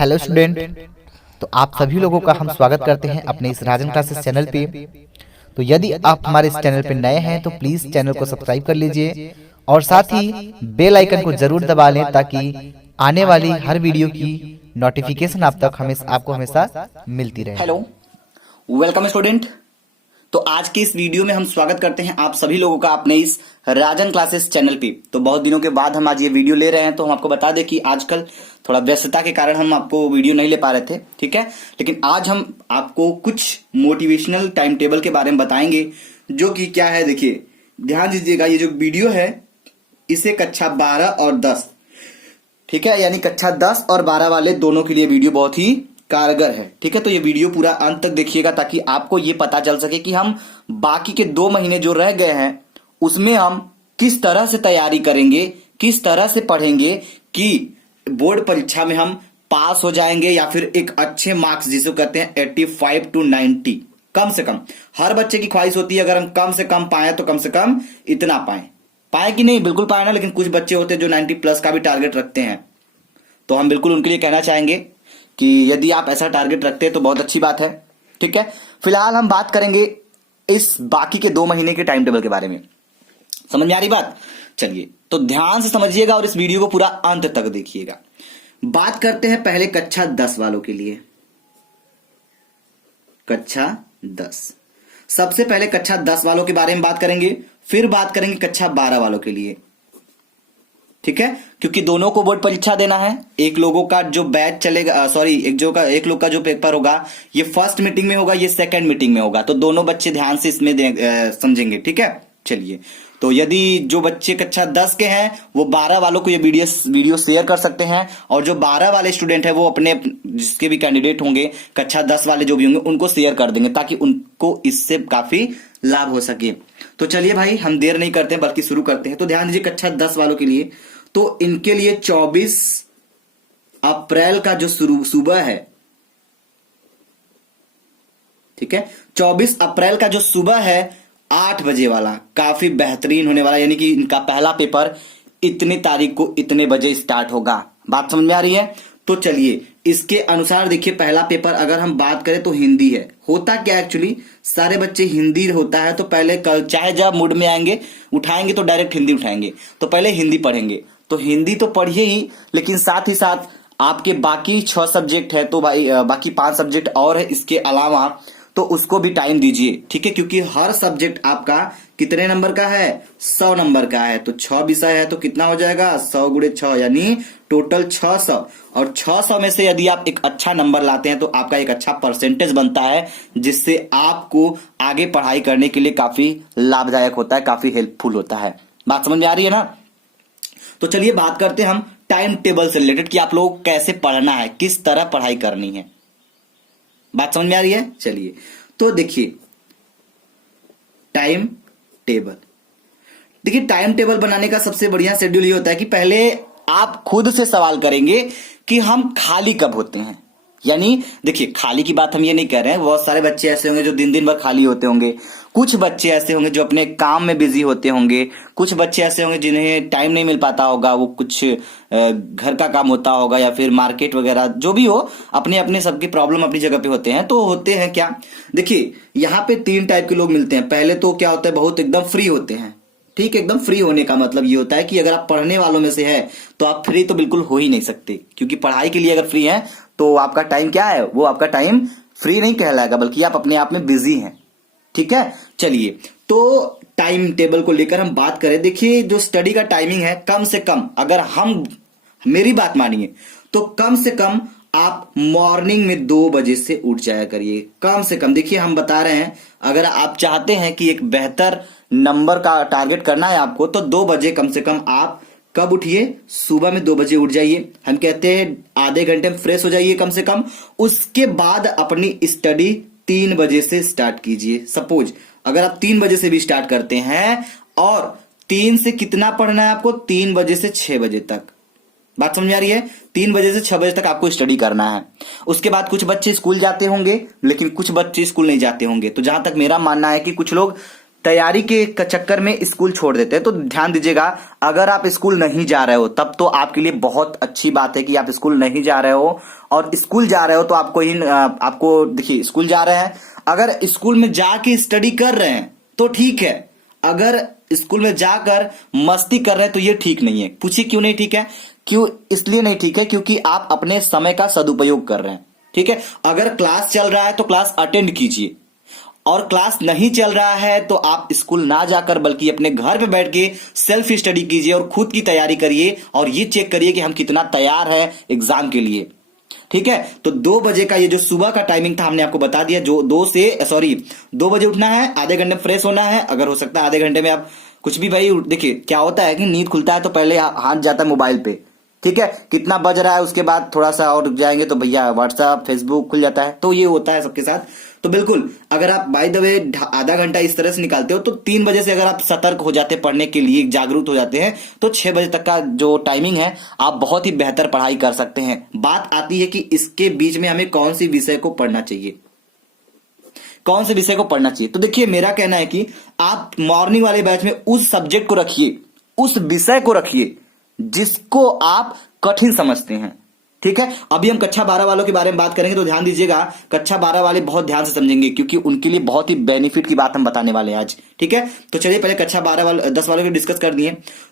Hello student. तो आप सभी लोगों का हम स्वागत करते हैं अपने इस राजन क्लासेस चैनल पे। तो यदि आप हमारे इस चैनल पे नए हैं तो प्लीज़ चैनल को सब्सक्राइब कर लीजिए और साथ ही बेल आइकन को ज़रूर दबा लें ताकि आने वाली हर वीडियो की नोटिफिकेशन आपको हमेशा मिलती रहे। Hello, welcome student. तो आज के इस वीडियो में हम स्वागत करते हैं आप सभी लोगों का अपने इस राजन क्लासेस चैनल पे। तो बहुत दिनों के बाद हम आज ये वीडियो ले रहे हैं, तो हम आपको बता दें कि आजकल थोड़ा व्यस्तता के कारण हम आपको वीडियो नहीं ले पा रहे थे, ठीक है। लेकिन आज हम आपको कुछ मोटिवेशनल टाइम टेबल के बारे में बताएंगे, जो कि क्या है। देखिए, ध्यान दीजिएगा, ये जो वीडियो है इसे कक्षा 12 और 10, ठीक है, यानी कक्षा 10 और 12 वाले दोनों के लिए वीडियो बहुत ही कारगर है, ठीक है। तो ये वीडियो पूरा अंत तक देखिएगा ताकि आपको ये पता चल सके कि हम बाकी के 2 महीने जो रह गए हैं उसमें हम किस तरह से तैयारी करेंगे, किस तरह से पढ़ेंगे कि बोर्ड परीक्षा में हम पास हो जाएंगे या फिर एक अच्छे मार्क्स जिसे कहते हैं 85 to 90। कम से कम हर बच्चे की ख्वाहिश होती है, अगर हम कम से कम पाए तो कम से कम इतना पाए कि नहीं, बिल्कुल पाए ना। लेकिन कुछ बच्चे होते हैं जो 90 प्लस का भी टारगेट रखते हैं, तो हम बिल्कुल उनके लिए कहना चाहेंगे कि यदि आप ऐसा टारगेट रखते हैं तो बहुत अच्छी बात है, ठीक है। फिलहाल हम बात करेंगे इस बाकी के 2 महीने के टाइम टेबल के बारे में। समझ में आ रही बात? चलिए, तो ध्यान से समझिएगा और इस वीडियो को पूरा अंत तक देखिएगा। बात करते हैं पहले कक्षा 10 वालों के लिए। कक्षा 10, सबसे पहले कक्षा 10 वालों के बारे में बात करेंगे, फिर बात करेंगे कक्षा 12 वालों के लिए, ठीक है। क्योंकि दोनों को बोर्ड परीक्षा देना है। एक लोगों का जो बैच चलेगा, एक लोग का जो पेपर होगा ये फर्स्ट मीटिंग में होगा, ये सेकंड मीटिंग में होगा। तो दोनों बच्चे ध्यान से इसमें समझेंगे, ठीक है। चलिए, तो यदि जो बच्चे कक्षा 10 के हैं वो 12 वालों को ये वीडियो शेयर कर सकते हैं, और जो 12 वाले स्टूडेंट है वो अपने जिसके भी कैंडिडेट होंगे कक्षा 10 वाले जो भी होंगे उनको शेयर कर देंगे ताकि उनको इससे काफी लाभ हो सके। तो चलिए भाई, हम देर नहीं करते हैं बल्कि शुरू करते हैं। तो ध्यान दीजिए, कक्षा 10 वालों के लिए तो इनके लिए 24 अप्रैल का जो सुबह है, ठीक है, 24 अप्रैल का जो सुबह है 8 बजे वाला काफी बेहतरीन होने वाला, यानी कि इनका पहला पेपर इतनी तारीख को इतने बजे स्टार्ट होगा। बात समझ में आ रही है? तो चलिए, इसके अनुसार देखिए, पहला पेपर अगर हम बात करें तो हिंदी है। होता क्या एक्चुअली, सारे बच्चे हिंदी होता है, तो पहले चाहे जब मूड में आएंगे उठाएंगे तो डायरेक्ट हिंदी उठाएंगे, तो पहले हिंदी पढ़ेंगे। तो हिंदी तो पढ़िए ही, लेकिन साथ ही साथ आपके बाकी 6 सब्जेक्ट है, तो भाई बाकी 5 सब्जेक्ट और है इसके अलावा, तो उसको भी टाइम दीजिए, ठीक है। क्योंकि हर सब्जेक्ट आपका कितने नंबर का है? 100 नंबर का है। तो 6 विषय है तो कितना हो जाएगा? 100 गुणे 6 यानी टोटल 600। और 600 में से यदि आप एक अच्छा नंबर लाते हैं तो आपका एक अच्छा परसेंटेज बनता है, जिससे आपको आगे पढ़ाई करने के लिए काफी लाभदायक होता है, काफी हेल्पफुल होता है। बात समझ में आ रही है ना? तो चलिए बात करते हैं हम टाइम टेबल से रिलेटेड कि आप लोग कैसे पढ़ना है, किस तरह पढ़ाई करनी है। बात समझ में आ रही है? चलिए, तो देखिए टाइम टेबल। देखिए, टाइम टेबल बनाने का सबसे बढ़िया शेड्यूल ये होता है कि पहले आप खुद से सवाल करेंगे कि हम खाली कब होते हैं। यानी देखिए, खाली की बात हम ये नहीं कर रहे हैं, बहुत सारे बच्चे ऐसे होंगे जो दिन दिन भर खाली होते होंगे, कुछ बच्चे ऐसे होंगे जो अपने काम में बिजी होते होंगे, कुछ बच्चे ऐसे होंगे जिन्हें टाइम नहीं मिल पाता होगा, वो कुछ घर का काम होता होगा या फिर मार्केट वगैरह, जो भी हो, अपने अपने सबकी प्रॉब्लम अपनी जगह पे होते हैं। तो होते हैं क्या, देखिए यहाँ पे 3 टाइप के लोग मिलते हैं। पहले तो क्या होता है, बहुत एकदम फ्री होते हैं, ठीक है। एकदम फ्री होने का मतलब ये होता है कि अगर आप पढ़ने वालों में से है तो आप फ्री तो बिल्कुल हो ही नहीं सकते, क्योंकि पढ़ाई के लिए अगर फ्री है तो आपका टाइम क्या है, वो आपका टाइम फ्री नहीं कहलाएगा, बल्कि आप अपने आप में बिजी हैं, ठीक है। चलिए, तो टाइम टेबल को लेकर हम बात करें, देखिए जो स्टडी का टाइमिंग है, कम से कम अगर हम मेरी बात मानिए तो कम से कम आप मॉर्निंग में 2 बजे से उठ जाया करिए, कम से कम। देखिए, हम बता रहे हैं, अगर आप चाहते हैं कि एक बेहतर नंबर का टारगेट करना है आपको, तो 2 बजे कम से कम आप कब उठिए? सुबह में 2 बजे उठ जाइए। हम कहते हैं आधे घंटे में फ्रेश हो जाइए कम से कम। उसके बाद अपनी स्टडी 3 बजे से स्टार्ट कीजिए। सपोज अगर आप 3 बजे से भी स्टार्ट करते हैं, और 3 से कितना पढ़ना है आपको? 3 बजे से 6 बजे तक। बात समझ में आ रही है? 3 बजे से 6 बजे तक आपको स्टडी करना है। उसके बाद कुछ बच्चे स्कूल जाते होंगे, लेकिन कुछ बच्चे स्कूल नहीं जाते होंगे। तो जहां तक मेरा मानना है कि कुछ लोग तैयारी के चक्कर में स्कूल छोड़ देते हैं। तो ध्यान दीजिएगा, अगर आप स्कूल नहीं जा रहे हो तब तो आपके लिए बहुत अच्छी बात है कि आप स्कूल नहीं जा रहे हो, और स्कूल जा रहे हो तो आपको देखिए स्कूल जा रहे हैं, अगर स्कूल में जाके स्टडी कर रहे हैं तो ठीक है, अगर स्कूल में जाकर मस्ती कर रहे हैं तो ये ठीक नहीं है। पूछिए क्यों नहीं ठीक है? क्यों इसलिए नहीं ठीक है क्योंकि आप अपने समय का सदुपयोग कर रहे हैं। ठीक है, अगर क्लास चल रहा है तो क्लास अटेंड कीजिए, और क्लास नहीं चल रहा है तो आप स्कूल ना जाकर बल्कि अपने घर पे बैठ के सेल्फ स्टडी कीजिए और खुद की तैयारी करिए, और ये चेक करिए कि हम कितना तैयार है एग्जाम के लिए। ठीक है, तो 2 बजे का ये जो सुबह का टाइमिंग था हमने आपको बता दिया, जो 2 बजे उठना है, आधे घंटे में फ्रेश होना है, अगर हो सकता है आधे घंटे में आप कुछ भी भाई। देखिए क्या होता है कि नींद खुलता है तो पहले हाथ जाता है मोबाइल पे, ठीक है, कितना बज रहा है उसके बाद थोड़ा सा और जाएंगे तो भैया व्हाट्सएप फेसबुक खुल जाता है, तो ये होता है सबके साथ। तो बिल्कुल अगर आप बाय द वे आधा घंटा इस तरह से निकालते हो तो 3 बजे से अगर आप सतर्क हो जाते पढ़ने के लिए, जागरूक हो जाते हैं, तो 6 बजे तक का जो टाइमिंग है आप बहुत ही बेहतर पढ़ाई कर सकते हैं। बात आती है कि इसके बीच में हमें कौन सी विषय को पढ़ना चाहिए, कौन से विषय को पढ़ना चाहिए। तो देखिए मेरा कहना है कि आप मॉर्निंग वाले बैच में उस सब्जेक्ट को रखिए, उस विषय को रखिए जिसको आप कठिन समझते हैं। ठीक है, अभी हम कक्षा 12 वालों के बारे में बात करेंगे तो ध्यान दीजिएगा, कक्षा 12 वाले बहुत ध्यान से समझेंगे क्योंकि उनके लिए बहुत ही बेनिफिट की बात हम बताने वाले हैं आज। ठीक है, तो चलिए पहले कक्षा 12 वाले 10 वालों को डिस्कस कर दिए,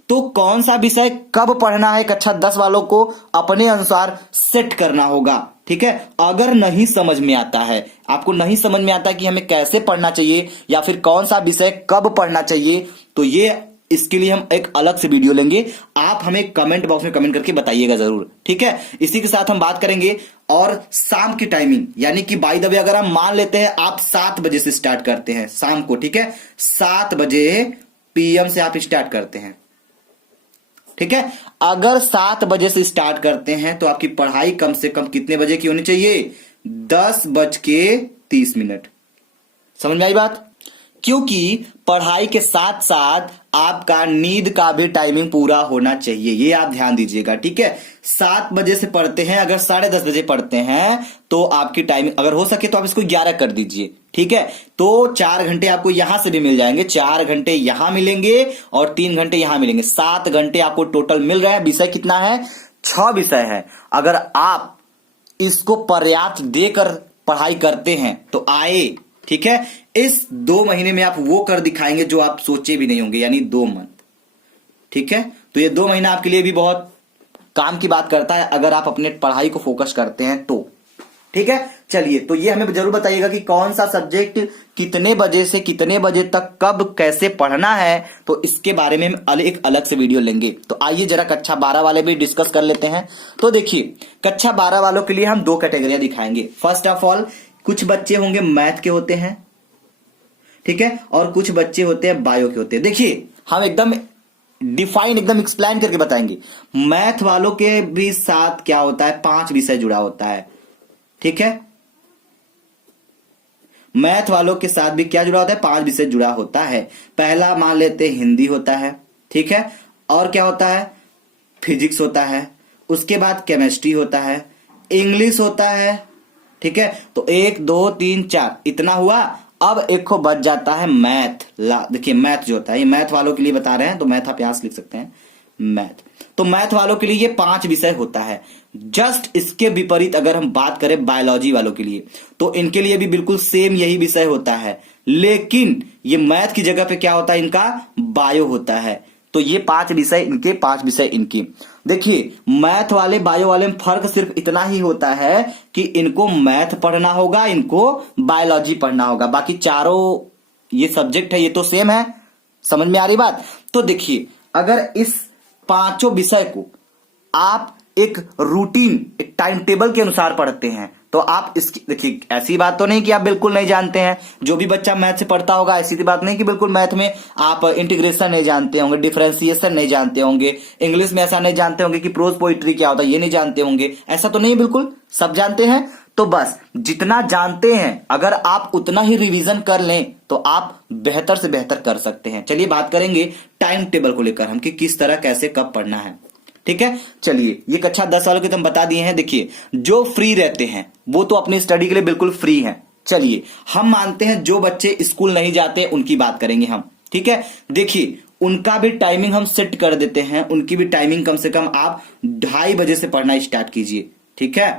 तो कौन सा विषय कब पढ़ना है कक्षा 10 वालों को अपने अनुसार सेट करना होगा। ठीक है, अगर नहीं समझ में आता है, आपको नहीं समझ में आता कि हमें कैसे पढ़ना चाहिए या फिर कौन सा विषय कब पढ़ना चाहिए, तो ये इसके लिए हम एक अलग से वीडियो लेंगे, आप हमें कमेंट बॉक्स में कमेंट करके बताइएगा जरूर। ठीक है, इसी के साथ हम बात करेंगे और शाम की टाइमिंग, यानी कि बाय द वे अगर हम मान लेते हैं आप 7 बजे से स्टार्ट करते हैं शाम को, ठीक है, 7 बजे PM से आप स्टार्ट करते हैं। ठीक है, अगर 7 बजे से स्टार्ट करते हैं तो आपकी पढ़ाई कम से कम कितने बजे की होनी चाहिए? 10:30। समझ में आई बात? क्योंकि पढ़ाई के साथ साथ आपका नींद का भी टाइमिंग पूरा होना चाहिए, ये आप ध्यान दीजिएगा। ठीक है, 7 बजे से पढ़ते हैं, अगर 10:30 बजे पढ़ते हैं तो आपकी टाइमिंग अगर हो सके तो आप इसको 11 कर दीजिए। ठीक है, तो 4 घंटे आपको यहां से भी मिल जाएंगे, 4 घंटे यहां मिलेंगे और 3 घंटे यहां मिलेंगे, 7 घंटे आपको टोटल मिल रहा है। विषय कितना है? 6 विषय है। अगर आप इसको पर्याप्त देकर पढ़ाई करते हैं तो आए, ठीक है, इस 2 महीने में आप वो कर दिखाएंगे जो आप सोचे भी नहीं होंगे, यानी 2 मंथ। ठीक है, तो ये 2 महीना आपके लिए भी बहुत काम की बात करता है अगर आप अपने पढ़ाई को फोकस करते हैं तो। ठीक है, चलिए तो ये हमें जरूर बताइएगा कि कौन सा सब्जेक्ट कितने बजे से कितने बजे तक कब कैसे पढ़ना है, तो इसके बारे में हम एक अलग से वीडियो लेंगे। तो आइए जरा कक्षा 12 वाले भी डिस्कस कर लेते हैं। तो देखिए कक्षा 12 वालों के लिए हम 2 कैटेगरियां दिखाएंगे। फर्स्ट ऑफ ऑल कुछ बच्चे होंगे मैथ के होते हैं, ठीक है, और कुछ बच्चे होते हैं बायो के होते हैं। देखिए हम एकदम डिफाइन एकदम एक्सप्लेन करके बताएंगे। मैथ वालों के भी साथ क्या होता है, 5 विषय जुड़ा होता है। ठीक है, मैथ वालों के साथ भी क्या जुड़ा होता है, 5 विषय जुड़ा होता है। पहला मान लेते हैं हिंदी होता है, ठीक है, और क्या होता है, फिजिक्स होता है, उसके बाद केमिस्ट्री होता है, इंग्लिश होता है। ठीक है, तो 1 2 3 4 इतना हुआ। अब एक को बच जाता है मैथ। देखिए मैथ जो होता है, ये मैथ वालों के लिए बता रहे हैं, तो मैथ आप यहां से लिख सकते हैं मैथ। तो मैथ वालों के लिए ये 5 विषय होता है। जस्ट इसके विपरीत अगर हम बात करें बायोलॉजी वालों के लिए, तो इनके लिए भी बिल्कुल सेम यही विषय होता है, लेकिन ये मैथ की जगह पे क्या होता है, इनका बायो होता है। तो ये 5 विषय इनके, 5 विषय इनके। देखिए मैथ वाले बायो वाले में फर्क सिर्फ इतना ही होता है कि इनको मैथ पढ़ना होगा, इनको बायोलॉजी पढ़ना होगा, बाकी चारों ये सब्जेक्ट है ये तो सेम है। समझ में आ रही बात? तो देखिए अगर इस 5 विषय को आप एक रूटीन, एक टाइम टेबल के अनुसार पढ़ते हैं तो आप इसकी, देखिए ऐसी बात तो नहीं कि आप बिल्कुल नहीं जानते हैं। जो भी बच्चा मैथ से पढ़ता होगा ऐसी बात नहीं कि बिल्कुल मैथ में आप इंटीग्रेशन नहीं जानते होंगे, डिफरेंशिएशन नहीं जानते होंगे, इंग्लिश में ऐसा नहीं जानते होंगे कि प्रोज पोइट्री क्या होता है ये नहीं जानते होंगे, ऐसा तो नहीं, बिल्कुल सब जानते हैं। तो बस जितना जानते हैं अगर आप उतना ही रिवीजन कर लें तो आप बेहतर से बेहतर कर सकते हैं। चलिए बात करेंगे टाइम टेबल को लेकर हम कि किस तरह कैसे कब पढ़ना है। ठीक है, चलिए ये कक्षा 10 वालों के तो हम बता दिए हैं। देखिए जो फ्री रहते हैं वो तो अपनी स्टडी के लिए बिल्कुल फ्री हैं। चलिए हम मानते हैं जो बच्चे स्कूल नहीं जाते उनकी बात करेंगे हम। ठीक है, देखिए उनका भी टाइमिंग हम सेट कर देते हैं, उनकी भी टाइमिंग कम से कम आप 2:30 बजे से पढ़ना स्टार्ट कीजिए। ठीक है,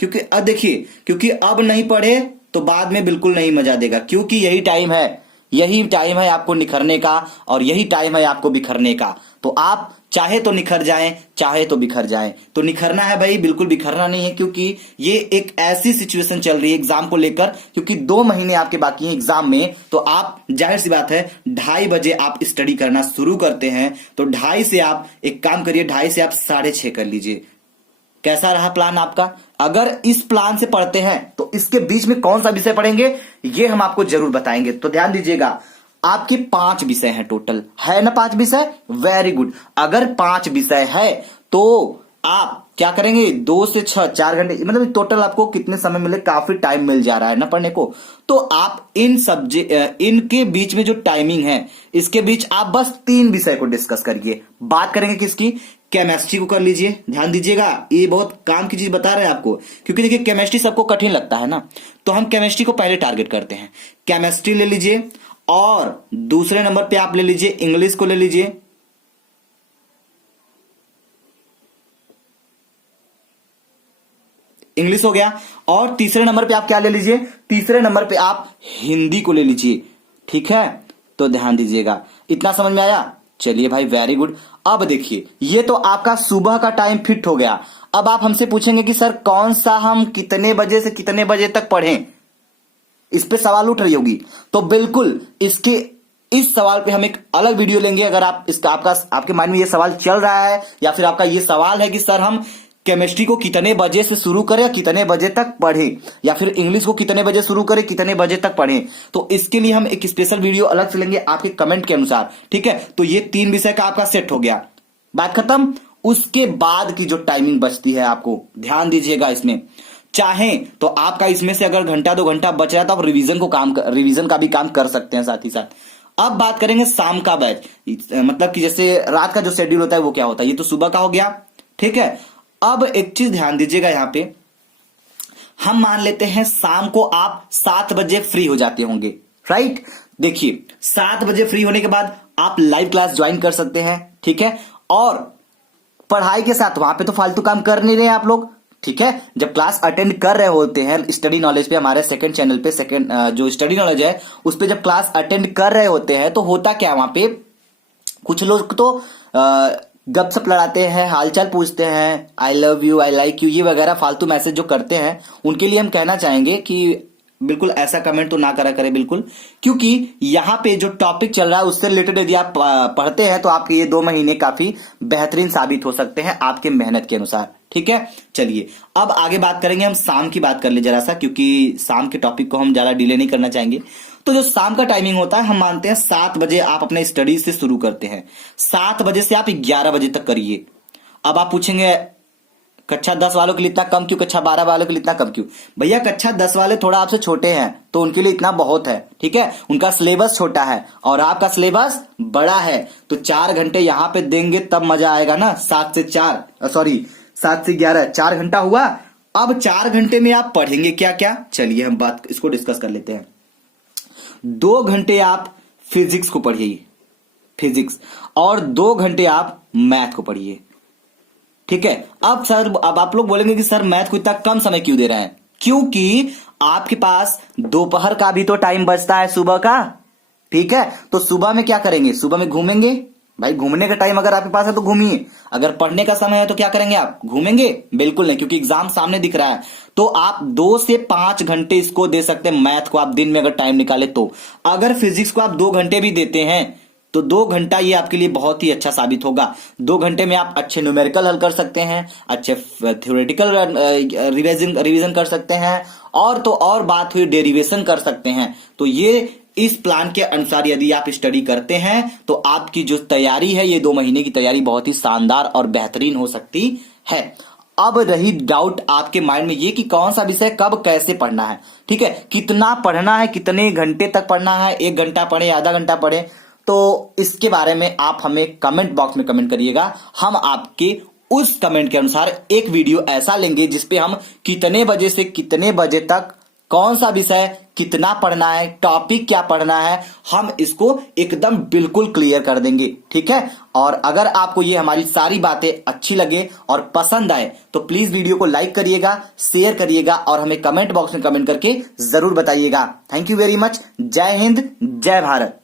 क्योंकि अब देखिए, क्योंकि अब नहीं पढ़े तो बाद में बिल्कुल नहीं मजा देगा, क्योंकि यही टाइम है आपको निखरने का और यही टाइम है आपको बिखरने का। तो आप चाहे तो निखर जाएं, चाहे तो बिखर जाएं। तो निखरना है भाई, बिल्कुल बिखरना नहीं है, क्योंकि ये एक ऐसी सिचुएशन चल रही है एग्जाम को लेकर, क्योंकि 2 महीने आपके बाकी हैं एग्जाम में। तो आप जाहिर सी बात है 2:30 बजे आप स्टडी करना शुरू करते हैं, तो 2:30 से आप एक काम करिए, 2:30 से आप 6:30 कर लीजिए। कैसा रहा प्लान आपका? अगर इस प्लान से पढ़ते हैं तो इसके बीच में कौन सा विषय पढ़ेंगे ये हम आपको जरूर बताएंगे। तो ध्यान दीजिएगा, आपके 5 विषय हैं टोटल, है ना 5 विषय? Very good. अगर 5 विषय है तो आप क्या करेंगे, 2 से 6 4 घंटे, मतलब टोटल आपको कितने समय मिले, काफी टाइम मिल जा रहा है ना पढ़ने को। तो आप इनके बीच में जो टाइमिंग है, इसके बीच आप बस 3 विषय को डिस्कस करिए। बात करेंगे किसकी? केमिस्ट्री को कर लीजिए। ध्यान दीजिएगा, ये बहुत काम की चीज बता रहे हैं आपको, क्योंकि देखिए केमिस्ट्री सबको कठिन लगता है ना, तो हम केमिस्ट्री को पहले टारगेट करते हैं। केमिस्ट्री ले लीजिए, और दूसरे नंबर पे आप ले लीजिए इंग्लिश को ले लीजिए। इंग्लिश हो गया। और तीसरे नंबर पे आप क्या ले लीजिए? तीसरे नंबर पे आप हिंदी को ले लीजिए। ठीक है, तो ध्यान दीजिएगा। इतना समझ में आया? चलिए भाई, वेरी गुड। अब देखिए, ये तो आपका सुबह का टाइम फिट हो गया। अब आप हमसे पूछेंगे कि सर कौन सा हम कितने बजे से कितने बजे तक पढ़ें, इस पे सवाल उठ रही होगी। तो बिल्कुल इस सवाल पे हम एक अलग वीडियो लेंगे। अगर आपके माइंड में ये सवाल चल रहा है, या फिर आपका ये सवाल है कि सर हम केमिस्ट्री को कितने बजे से शुरू करें, कितने बजे तक पढ़ें, या फिर इंग्लिश को कितने बजे शुरू करें, कितने बजे तक पढ़ें, तो इसके लिए हम एक स्पेशल वीडियो अलग से लेंगे आपके कमेंट के अनुसार। ठीक है, तो ये 3 विषय का आपका सेट हो गया, बात खत्म। उसके बाद की जो टाइमिंग बचती है, आपको ध्यान दीजिएगा, इसमें चाहे तो आपका इसमें से अगर घंटा 2 घंटा बच रहा है तो आप रिवीजन का भी काम कर सकते हैं साथ ही साथ। अब बात करेंगे शाम का बैच, मतलब कि जैसे रात का जो शेड्यूल होता है वो क्या होता है, ये तो सुबह का हो गया। ठीक है, अब एक चीज ध्यान दीजिएगा, यहां पे हम मान लेते हैं शाम को आप 7 बजे फ्री हो जाते होंगे, राइट? देखिए 7 बजे फ्री होने के बाद आप लाइव क्लास ज्वाइन कर सकते हैं। ठीक है, और पढ़ाई के साथ वहां पे तो फालतू काम कर नहीं रहे आप लोग। ठीक है, जब क्लास अटेंड कर रहे होते हैं स्टडी नॉलेज पे, हमारे सेकंड चैनल पे, जो स्टडी नॉलेज है उस पे जब क्लास अटेंड कर रहे होते हैं तो होता क्या है, वहां पे कुछ लोग तो गपशप लड़ाते हैं, हालचाल पूछते हैं, I love you, I like you, ये वगैरह फालतू मैसेज जो करते हैं, उनके लिए हम कहना चाहेंगे कि बिल्कुल ऐसा कमेंट तो ना करा करें बिल्कुल, क्योंकि यहाँ पे जो टॉपिक चल रहा है उससे रिलेटेड यदि आप पढ़ते हैं तो आपके ये 2 महीने काफी बेहतरीन साबित हो सकते हैं आपके मेहनत के अनुसार। ठीक है, चलिए अब आगे बात करेंगे, हम शाम की बात कर ले जरा सा, क्योंकि शाम के टॉपिक को हम ज्यादा डिले नहीं करना चाहेंगे। तो जो शाम का टाइमिंग होता है, हम मानते हैं 7 बजे आप अपने स्टडी से शुरू करते हैं, 7 बजे से आप 11 बजे तक करिए। अब आप पूछेंगे कक्षा 10 वालों के लिए इतना कम क्यों, कक्षा 12 वालों के लिए इतना कम क्यों? भैया कक्षा 10 वाले थोड़ा आपसे छोटे हैं तो उनके लिए इतना बहुत है। ठीक है, उनका सिलेबस छोटा है और आपका सिलेबस बड़ा है, तो 4 घंटे यहां पे देंगे तब मजा आएगा ना। 7 से 11 4 घंटा हुआ। अब 4 घंटे में आप पढ़ेंगे क्या क्या, चलिए हम इसको डिस्कस कर लेते हैं। 2 घंटे आप फिजिक्स को पढ़िए, फिजिक्स, और 2 घंटे आप मैथ को पढ़िए। ठीक है, अब आप लोग बोलेंगे कि सर मैथ को इतना कम समय क्यों दे रहे हैं? क्योंकि आपके पास दोपहर का भी तो टाइम बचता है सुबह का। ठीक है, तो सुबह में क्या करेंगे, सुबह में घूमेंगे। भाई घूमने का टाइम अगर आपके पास है तो घूमिए, अगर पढ़ने का समय है तो क्या करेंगे आप, घूमेंगे? बिल्कुल नहीं, क्योंकि एग्जाम सामने दिख रहा है। तो आप 2 से 5 घंटे इसको दे सकते हैं, मैथ को आप दिन में अगर टाइम निकाले तो। अगर फिजिक्स को आप 2 घंटे भी देते हैं तो 2 घंटा ये आपके लिए बहुत ही अच्छा साबित होगा। 2 घंटे में आप अच्छे न्यूमेरिकल हल कर सकते हैं, अच्छे थ्योरेटिकल रिवीजन कर सकते हैं, और तो और बात हुई डेरिवेशन कर सकते हैं। तो ये इस प्लान के अनुसार यदि आप स्टडी करते हैं तो आपकी जो तैयारी है, ये 2 महीने की तैयारी बहुत ही शानदार और बेहतरीन हो सकती है। अब रही डाउट आपके माइंड में ये कि कौन सा विषय कब कैसे पढ़ना है। ठीक है, कितना पढ़ना है, कितने घंटे तक पढ़ना है, 1 घंटा पढ़े, आधा घंटा पढ़े, तो इसके बारे में आप हमें कमेंट बॉक्स में कमेंट करिएगा। हम आपके उस कमेंट के अनुसार एक वीडियो ऐसा लेंगे जिसपे हम कितने बजे से कितने बजे तक कौन सा विषय कितना पढ़ना है, टॉपिक क्या पढ़ना है, हम इसको एकदम बिल्कुल क्लियर कर देंगे। ठीक है, और अगर आपको ये हमारी सारी बातें अच्छी लगे और पसंद आए तो प्लीज वीडियो को लाइक करिएगा, शेयर करिएगा और हमें कमेंट बॉक्स में कमेंट करके जरूर बताइएगा। Thank you very much. जय हिंद, जय भारत।